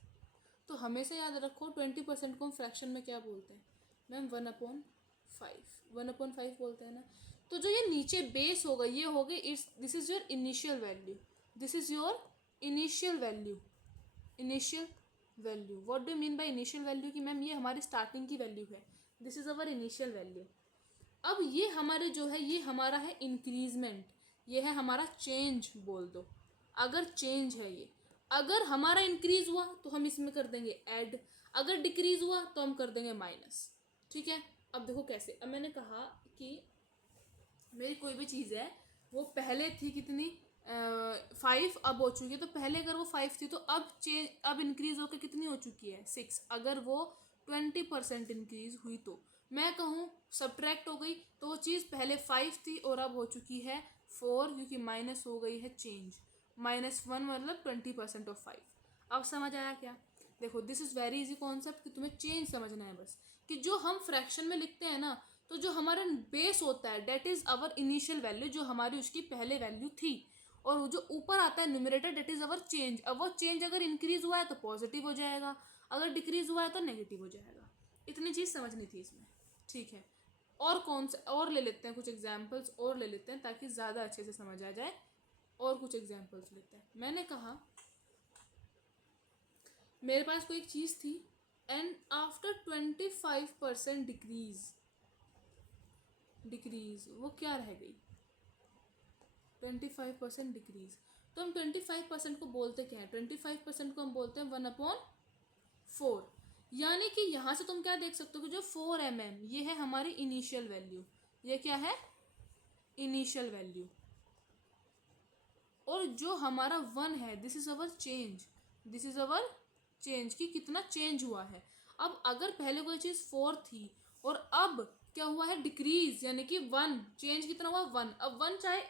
तो हमेशा याद रखो 20% को हम फ्रैक्शन में क्या बोलते हैं मैम? 1/5, 1/5 बोलते हैं ना। तो जो ये नीचे बेस होगा ये हो गई, this is your initial value, this is your initial value. Initial value, what do mean by initial value? कि मैम ये हमारी स्टार्टिंग की वैल्यू है, this is our initial value. अब ये हमारे जो है ये हमारा है इंक्रीजमेंट, ये है हमारा चेंज बोल दो। अगर चेंज है ये, अगर हमारा इंक्रीज हुआ तो हम इसमें कर देंगे ऐड, अगर डिक्रीज हुआ तो हम कर देंगे माइनस, ठीक है। अब देखो कैसे, अब मैंने कहा कि मेरी कोई भी चीज़ है वो पहले थी कितनी 5, अब हो चुकी है, तो पहले अगर वो 5 थी तो अब इंक्रीज होकर कितनी हो चुकी है 6। अगर वो 20% इंक्रीज हुई तो मैं कहूँ सब्ट्रैक्ट हो गई, तो वो चीज़ पहले 5 थी और अब हो चुकी है 4, क्योंकि माइनस हो गई है चेंज। -1 मतलब 20% ऑफ 5। अब समझ आया क्या? देखो this is very easy concept कि तुम्हें चेंज समझना है बस, कि जो हम फ्रैक्शन में लिखते हैं ना, तो जो हमारा बेस होता है that is our initial value, जो हमारी उसकी पहले वैल्यू थी, और जो ऊपर आता है numerator that is our change. अब वो चेंज अगर इंक्रीज हुआ है तो पॉजिटिव हो जाएगा, अगर डिक्रीज हुआ है तो नेगेटिव हो जाएगा। इतनी चीज़ समझनी थी इसमें, ठीक है। और कौन सा और ले लेते हैं, कुछ एग्जाम्पल्स और ले लेते हैं ताकि ज़्यादा अच्छे से समझ आ जाए। और कुछ एग्जाम्पल्स लेते हैं। मैंने कहा मेरे पास कोई एक चीज़ थी एंड आफ्टर 25% डिक्रीज वो क्या रह गई? 25% डिक्रीज। तो हम 25% को बोलते क्या है? 25% को हम बोलते हैं 1/4। यानी कि यहाँ से तुम क्या देख सकते हो कि जो 4 mm ये है हमारी इनिशियल वैल्यू, ये क्या है? Initial value. और जो हमारा 1 है this is our change, this is our change कि कितना चेंज हुआ है। अब अगर पहले कोई चीज़ 4 थी और अब क्या हुआ है? डिक्रीज, यानी कि 1, चेंज कितना हुआ? 1। अब 1 चाहे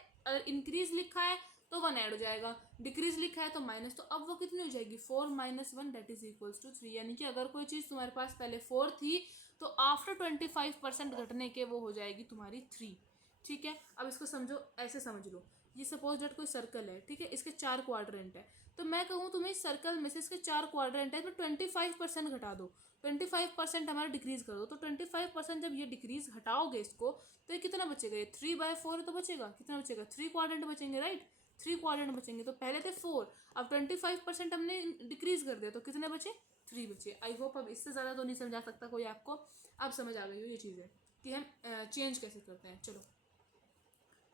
इंक्रीज लिखा है तो 1 ऐड हो जाएगा, डिक्रीज लिखा है तो माइनस, तो अब वो कितनी हो जाएगी? 4 - 1 दैट इज इक्वल्स टू 3। यानी कि अगर कोई चीज़ तुम्हारे पास पहले 4 थी तो आफ्टर 25% घटने के वो हो जाएगी तुम्हारी 3, ठीक है। अब इसको समझो, ऐसे समझ लो, ये सपोज डेट कोई सर्कल है, ठीक है, इसके 4 क्वाड्रेंट है, तो मैं कहूँ तुम्हें इस सर्कल में से इसके 4 क्वाड्रेंट है, इसमें 25% घटा दो, 25% हमारा डिक्रीज कर दो। तो 25% जब ये डिक्रीज हटाओगे इसको तो ये कितना बचेगा? ये 3/4 तो बचेगा। कितना बचेगा? 3 क्वाड्रेंट बचेंगे, राइट। 3 क्वाड्रेंट बचेंगे। तो पहले थे 4, अब 25% हमने डिक्रीज कर दिया, तो कितने बचे? 3 बचे। आई होप अब इससे ज़्यादा तो नहीं समझा सकता कोई आपको, अब समझ आ गई हो ये चीज़ें कि हम चेंज कैसे करते हैं। चलो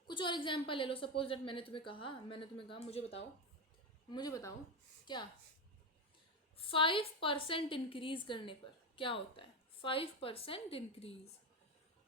कुछ और एग्जाम्पल ले लो। सपोज दैट मैंने तुम्हें कहा मुझे बताओ क्या 5% इंक्रीज करने पर क्या होता है? 5% इंक्रीज।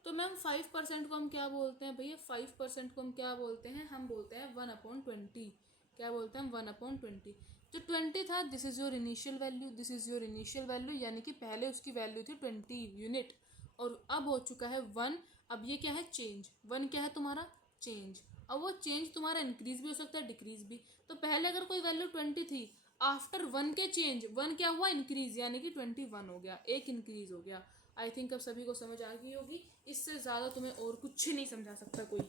तो मैम 5% को हम क्या बोलते हैं भैया? 5% को हम क्या बोलते हैं? हम बोलते हैं 1/20। क्या बोलते हैं? 1/20। जो 20 था, this is your initial value, this is your initial value, यानी कि पहले उसकी वैल्यू थी 20 यूनिट और अब हो चुका है 1। अब ये क्या है? चेंज। 1 क्या है तुम्हारा? चेंज। अब वो चेंज तुम्हारा इंक्रीज भी हो सकता है, डिक्रीज भी। तो पहले अगर कोई वैल्यू 20 थी, आफ्टर 1 के चेंज 1 क्या हुआ? इंक्रीज, यानी कि 21 हो गया, एक इंक्रीज हो गया। आई थिंक अब सभी को समझ आ गई होगी। इससे ज़्यादा तुम्हें और कुछ नहीं समझा सकता कोई,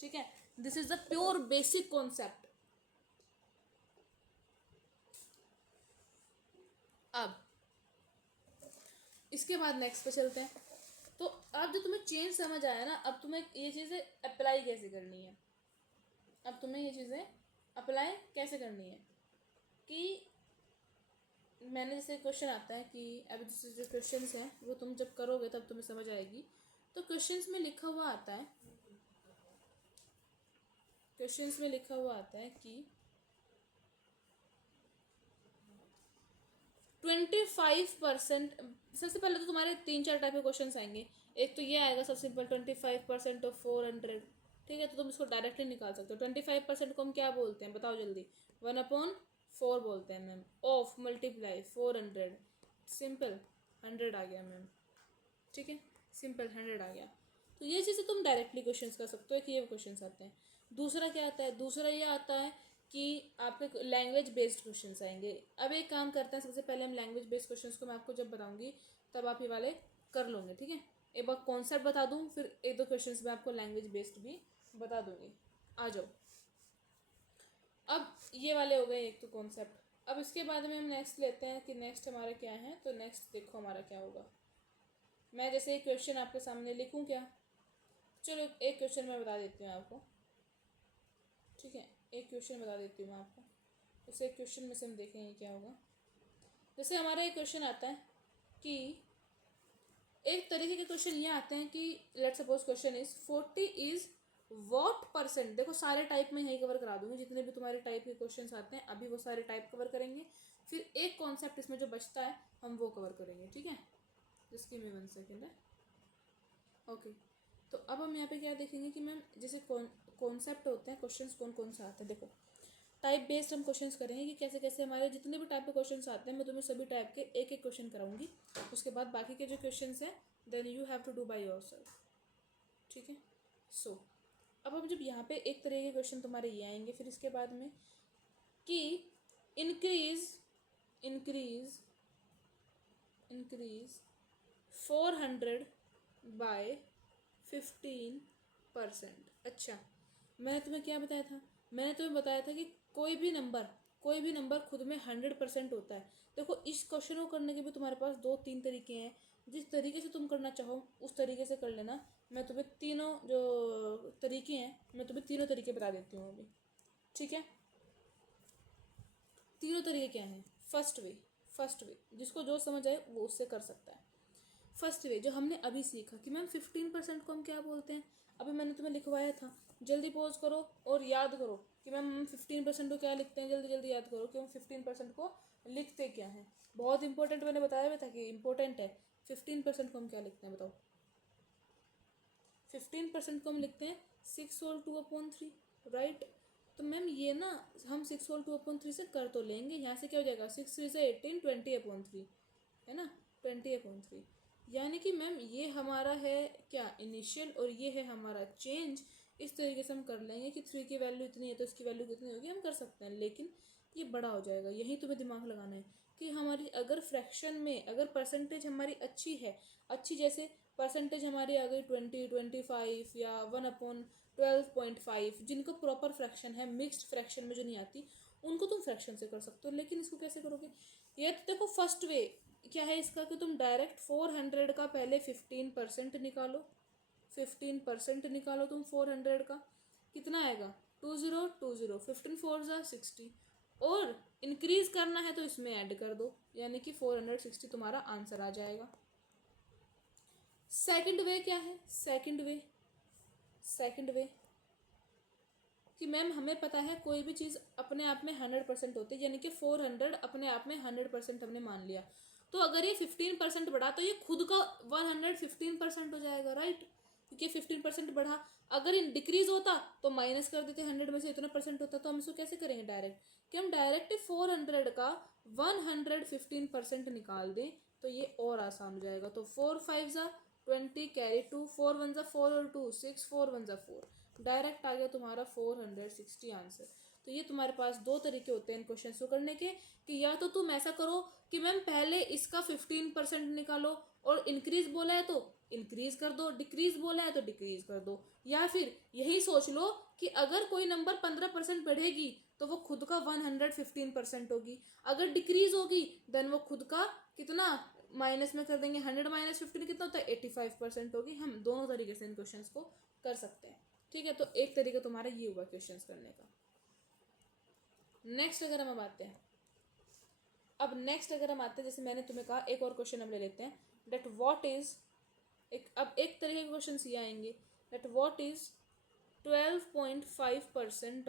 ठीक है? This is the pure basic concept. अब इसके बाद नेक्स्ट पे चलते हैं। तो अब जो तुम्हें चेंज समझ आया ना, अब तुम्हें ये चीज़ें अप्लाई कैसे करनी है? अब तुम्हें ये चीज़ें अप्लाई कैसे करनी है कि मैंने जैसे क्वेश्चन आता है कि अब जैसे जो क्वेश्चंस हैं वो तुम जब करोगे तब तुम्हें समझ आएगी। तो क्वेश्चंस में लिखा हुआ आता है कि 25%। सबसे पहले तो तुम्हारे 3-4 टाइप के क्वेश्चन आएंगे। एक तो ये आएगा सबसे सिंपल, 25% ऑफ 400। ठीक है, तो तुम इसको डायरेक्टली निकाल सकते हो। 25% को हम क्या बोलते हैं? बताओ जल्दी। 1/4 बोलते हैं मैम। ऑफ मल्टीप्लाई 400, सिंपल 100 आ गया मैम। ठीक है, सिंपल 100 आ गया। तो ये चीज़ें तुम डायरेक्टली क्वेश्चन कर सकते हो कि ये क्वेश्चन आते हैं। दूसरा क्या आता है? दूसरा ये आता है कि आपके लैंग्वेज बेस्ड क्वेश्चंस आएंगे। अब एक काम करते हैं, सबसे पहले हम लैंग्वेज बेस्ड क्वेश्चंस को मैं आपको जब बताऊंगी तब आप ये वाले कर लोगे, ठीक है? एक बार कॉन्सेप्ट बता दूं, फिर 1-2 क्वेश्चंस मैं आपको लैंग्वेज बेस्ड भी बता दूंगी। आ जाओ। अब ये वाले हो गए एक तो कॉन्सेप्ट। अब इसके बाद में हम नेक्स्ट लेते हैं कि नेक्स्ट हमारा क्या है। तो नेक्स्ट देखो हमारा क्या होगा। मैं जैसे एक क्वेश्चन आपके सामने लिखूं क्या? चलो एक क्वेश्चन मैं बता देती हूँ आपको, ठीक है? एक क्वेश्चन बता देती हूँ मैं आपको, उस एक क्वेश्चन में से हम देखेंगे क्या होगा। जैसे हमारा एक क्वेश्चन आता है कि एक तरीके के क्वेश्चन ये आते हैं कि let's suppose question is 40 is what percent. देखो सारे टाइप में यही कवर करा दूंगी, जितने भी तुम्हारे टाइप के क्वेश्चन आते हैं अभी वो सारे टाइप कवर करेंगे। फिर एक कॉन्सेप्ट इसमें जो बचता है हम वो कवर करेंगे, ठीक है? जस्ट गिव मी 1 सेकेंड है। ओके, तो अब हम यहाँ पे क्या देखेंगे कि मैम जैसे कॉन्सेप्ट होते हैं, क्वेश्चंस कौन कौन से आते हैं। देखो टाइप बेस्ड हम क्वेश्चंस करेंगे कि कैसे कैसे हमारे जितने भी टाइप के क्वेश्चंस आते हैं मैं तुम्हें सभी टाइप के एक एक क्वेश्चन कराऊंगी। उसके बाद बाकी के जो क्वेश्चंस हैं then you have to do by yourself, ठीक है? सो अब हम जब यहाँ पे एक तरह के क्वेश्चन तुम्हारे ये आएंगे, फिर इसके बाद में कि इंक्रीज 400 बाय 15%। अच्छा, मैंने तुम्हें क्या बताया था? मैंने तुम्हें बताया था कि कोई भी नंबर खुद में 100% होता है। देखो इस क्वेश्चन को करने के भी तुम्हारे पास 2-3 तरीके हैं। जिस तरीके से तुम करना चाहो उस तरीके से कर लेना। मैं तुम्हें तीनों जो तरीके हैं मैं तुम्हें तीनों तरीके बता देती हूँ अभी, ठीक है? तीनों तरीके क्या हैं? फर्स्ट वे जिसको जो समझ आए वो उससे कर सकता है। फर्स्ट वे जो हमने अभी सीखा कि मैम 15% को हम क्या बोलते हैं। अभी मैंने तुम्हें लिखवाया था, जल्दी पॉज करो और याद करो कि मैम हम 15% को क्या लिखते हैं। जल्दी जल्दी याद करो कि हम 15% को लिखते क्या हैं। बहुत इंपॉर्टेंट मैंने बताया भी था कि इंपॉर्टेंट है। 15% को हम क्या लिखते हैं बताओ? 15% को हम लिखते हैं 6/2/3, राइट? तो मैम ये ना हम 6/2/3 से कर तो लेंगे, यहाँ से क्या हो जाएगा 6 से 18, 20/3 है ना, 20/3। यानी कि मैम ये हमारा है क्या इनिशियल और ये है हमारा चेंज। इस तरीके से हम कर लेंगे कि 3 की वैल्यू इतनी है तो इसकी वैल्यू कितनी होगी हम कर सकते हैं। लेकिन ये बड़ा हो जाएगा, यही तुम्हें दिमाग लगाना है कि हमारी अगर फ्रैक्शन में अगर परसेंटेज हमारी अच्छी है, अच्छी जैसे परसेंटेज हमारी आ गई 20, 25 या 1/12.5, जिनको प्रॉपर फ्रैक्शन है, मिक्स्ड फ्रैक्शन में जो नहीं आती उनको तुम फ्रैक्शन से कर सकते हो। लेकिन इसको कैसे करोगे? ये तो देखो फर्स्ट वे क्या है इसका कि तुम डायरेक्ट 400 का पहले 15% निकालो। 15% निकालो तुम 400 का, कितना आएगा 2 0 2 0, 15 4 ज़ा 60, और इंक्रीज करना है तो इसमें ऐड कर दो, यानी कि 460 तुम्हारा आंसर आ जाएगा। सेकंड वे क्या है? सेकंड वे कि मैम हमें पता है कोई भी चीज़ अपने आप में 100% होती है, यानी कि 400 अपने आप में 100% हमने मान लिया, तो अगर ये 15% बढ़ा तो ये खुद का 115% हो जाएगा, राइट? क्योंकि 15% बढ़ा, अगर इन डिक्रीज होता तो माइनस कर देते, 100 में से इतना परसेंट होता, तो हम इसको कैसे करेंगे डायरेक्ट, कि हम डायरेक्ट 400 का 115% निकाल दें, तो ये और आसान हो जाएगा। तो 4 5 ज़ा 20 कैरी 2, 4 1 ज़ा 4 और 2 6, 4 1 ज़ा 4, डायरेक्ट आ गया तुम्हारा 460 आंसर। तो ये तुम्हारे पास दो तरीके होते हैं इन क्वेश्चन को करने के, कि या तो तुम ऐसा करो कि मैम पहले इसका 15% निकालो, और इंक्रीज बोला है तो इंक्रीज कर दो, डिक्रीज बोला है तो डिक्रीज कर दो, या फिर यही सोच लो कि अगर कोई नंबर 15% बढ़ेगी तो वो खुद का 115% होगी, अगर डिक्रीज होगी देन वो खुद का कितना माइनस में कर देंगे, 100 माइनस 15 कितना होता है, 85% होगी। हम दोनों तरीके से इन क्वेश्चंस को कर सकते हैं, ठीक है? तो एक तरीका तुम्हारा ये हुआ क्वेश्चंस करने का। नेक्स्ट अगर हम आते हैं, जैसे मैंने तुम्हें कहा एक और क्वेश्चन हम ले लेते हैं, डेट व्हाट इज अब एक तरीके के क्वेश्चन ये आएंगे, डेट व्हाट इज 12.5%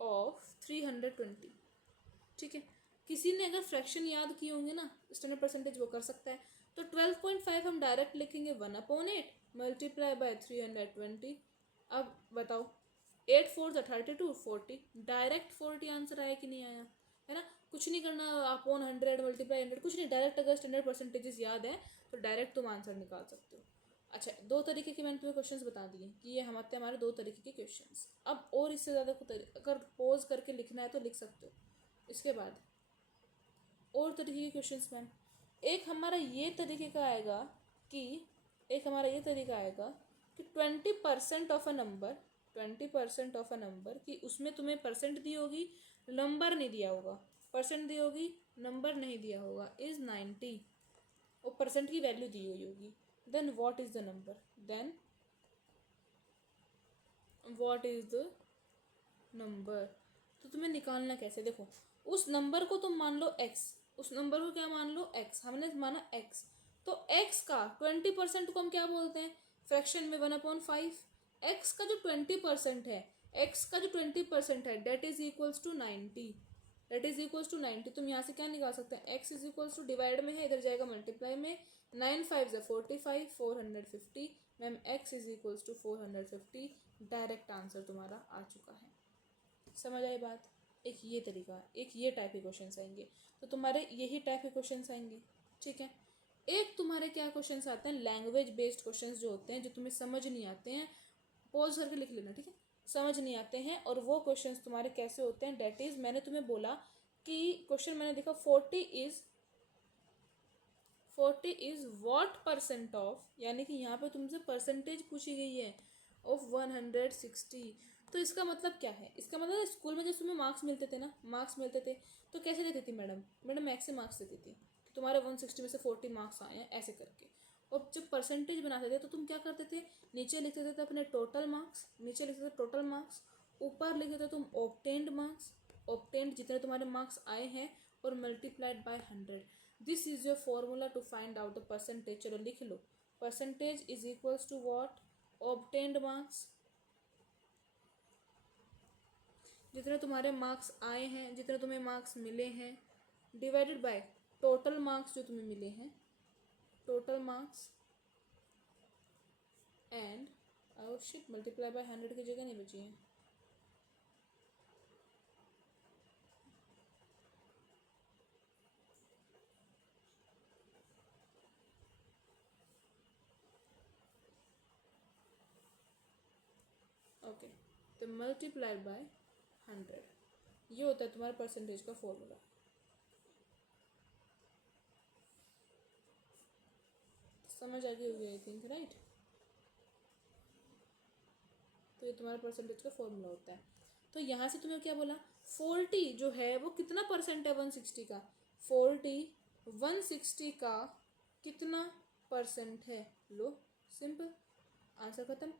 ऑफ 320, ठीक है? किसी ने अगर फ्रैक्शन याद किए होंगे ना, स्टैंडर्ड परसेंटेज, वो कर सकता है। तो 12.5 हम डायरेक्ट लिखेंगे 1/8 मल्टीप्लाई बाय 320। अब बताओ 8 4 32 40, डायरेक्ट 40 आंसर आया कि नहीं आया, है ना? कुछ नहीं करना, अपॉन 100 मल्टीप्लाई 100, कुछ नहीं, डायरेक्ट अगर स्टैंडर्ड परसेंटेजेस याद है तो डायरेक्ट तुम आंसर निकाल सकते हो। अच्छा, दो तरीके के मैंने तुम्हें क्वेश्चंस बता दिए कि ये हमारे दो तरीके के क्वेश्चंस। अब और इससे ज़्यादा अगर पोज करके लिखना है तो लिख सकते हो। इसके बाद और तरीके के क्वेश्चंस मैम, एक हमारा ये तरीके का आएगा कि 20% of a number, 20% of a number, कि उसमें तुम्हें परसेंट दी होगी, नंबर नहीं दिया होगा, परसेंट दी होगी, नंबर नहीं दिया होगा, इज 90, और परसेंट की वैल्यू दी हुई होगी, then what is the number, तो तुम्हें निकालना कैसे? देखो, उस नंबर को तुम मान लो x, उस नंबर को क्या मान लो x, हमने माना x, तो x का 20% को हम क्या बोलते हैं फ्रैक्शन में 1/5, x का जो 20% है, डेट इज इक्वल्स टू 90, तुम यहाँ से क्या निकाल सकते हैं, x is equals to, divide में है इधर जाएगा मल्टीप्लाई में, 9 5 ज़ा 45, 450, ma'am x is equals to 450, direct answer तुम्हारा आ चुका है। समझ आई बात? एक ये तरीका, एक ये टाइप के क्वेश्चंस आएंगे, तो तुम्हारे यही टाइप के क्वेश्चंस आएंगे, ठीक है? एक तुम्हारे क्या क्वेश्चंस आते हैं, लैंग्वेज बेस्ड क्वेश्चंस जो होते हैं, जो तुम्हें समझ नहीं आते हैं, पॉज करके लिख लेना, ठीक है? समझ नहीं आते हैं, और वो क्वेश्चंस तुम्हारे कैसे होते हैं, डेट इज, मैंने तुम्हें बोला कि क्वेश्चन मैंने देखा 40 इज व्हाट परसेंट ऑफ, यानी कि यहाँ पे तुमसे परसेंटेज पूछी गई है ऑफ 160, तो इसका मतलब क्या है? इसका मतलब स्कूल में जब तुम्हें मार्क्स मिलते थे तो कैसे देती थी मैडम मैक्स से मार्क्स देती थी, तुम्हारे 160 में से 40 मार्क्स आए हैं ऐसे करके। और जब परसेंटेज बनाते थे तो तुम क्या करते थे, नीचे लिखते थे अपने टोटल मार्क्स, ऊपर लिखते थे तुम ऑब्टेन्ड मार्क्स, जितने तुम्हारे मार्क्स आए हैं, और multiplied by 100। This is your formula to find out the percentage. चलो लिख लो, percentage is equals to what, obtained marks, जितने तुम्हारे मार्क्स आए हैं, जितने तुम्हें मार्क्स मिले हैं, डिवाइडेड बाय टोटल मार्क्स जो तुम्हें मिले हैं, total marks, and shit, multiply by 100 की जगह नहीं बची है, ओके, तो मल्टीप्लाइड बाय 100, ये होता है तुम्हारा परसेंटेज का फॉर्मूला। समझ आ गई होगी आई थिंक, राइट? तो ये तुम्हारा परसेंटेज का फॉर्मूला होता है। तो यहाँ से तुम्हें क्या बोला, 40 जो है वो कितना परसेंट है 160 का, 160 का कितना परसेंट है, लो सिंपल आंसर खत्म।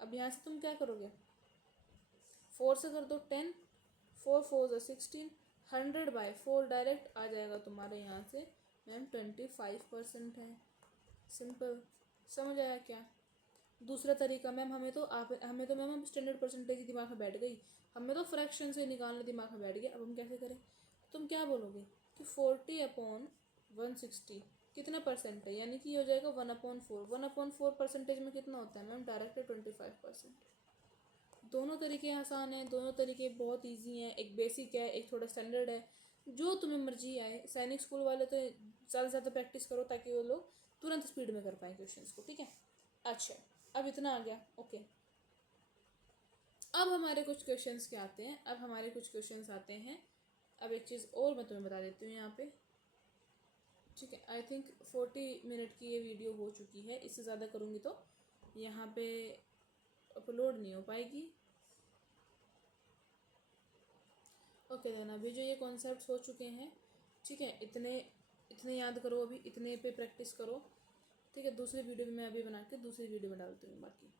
अब यहाँ से तुम क्या करोगे, 4 से कर दो 10, 4 4 16, 100/4 डायरेक्ट आ जाएगा तुम्हारे यहाँ से मैम 25% है। सिंपल, समझ आया क्या? दूसरा तरीका मैम हमें तो मैम हम स्टैंडर्ड परसेंटेज दिमाग में बैठ गई, हमें तो फ्रैक्शन से निकालने दिमाग में बैठ गया। अब हम कैसे करें? तुम क्या बोलोगे कि 40/160 कितना परसेंट है, यानी कि ये हो जाएगा 1/4। 1/4 परसेंटेज में कितना होता है मैम? डायरेक्ट 25%। दोनों तरीके आसान हैं, दोनों तरीके बहुत ईजी हैं। एक बेसिक है, एक थोड़ा स्टैंडर्ड है, जो तुम्हें मर्जी आए। सैनिक स्कूल वाले तो ज़्यादा से ज़्यादा प्रैक्टिस करो ताकि वो लोग तुरंत स्पीड में कर पाए क्वेश्चंस को, ठीक है। अच्छा, अब इतना आ गया, ओके। अब हमारे कुछ क्वेश्चंस क्या आते हैं? अब हमारे कुछ क्वेश्चंस आते हैं। अब एक चीज़ और मैं तुम्हें बता देती हूँ यहाँ पे, ठीक है। आई थिंक 40 मिनट की ये वीडियो हो चुकी है, इससे ज़्यादा करूँगी तो यहाँ पे अपलोड नहीं हो पाएगी। ओके देन, अभी जो ये कॉन्सेप्ट्स हो चुके हैं, ठीक है, इतने याद करो, अभी इतने पे प्रैक्टिस करो, ठीक है। दूसरी वीडियो में मैं अभी बना के दूसरी वीडियो में डालती हूँ बाकी।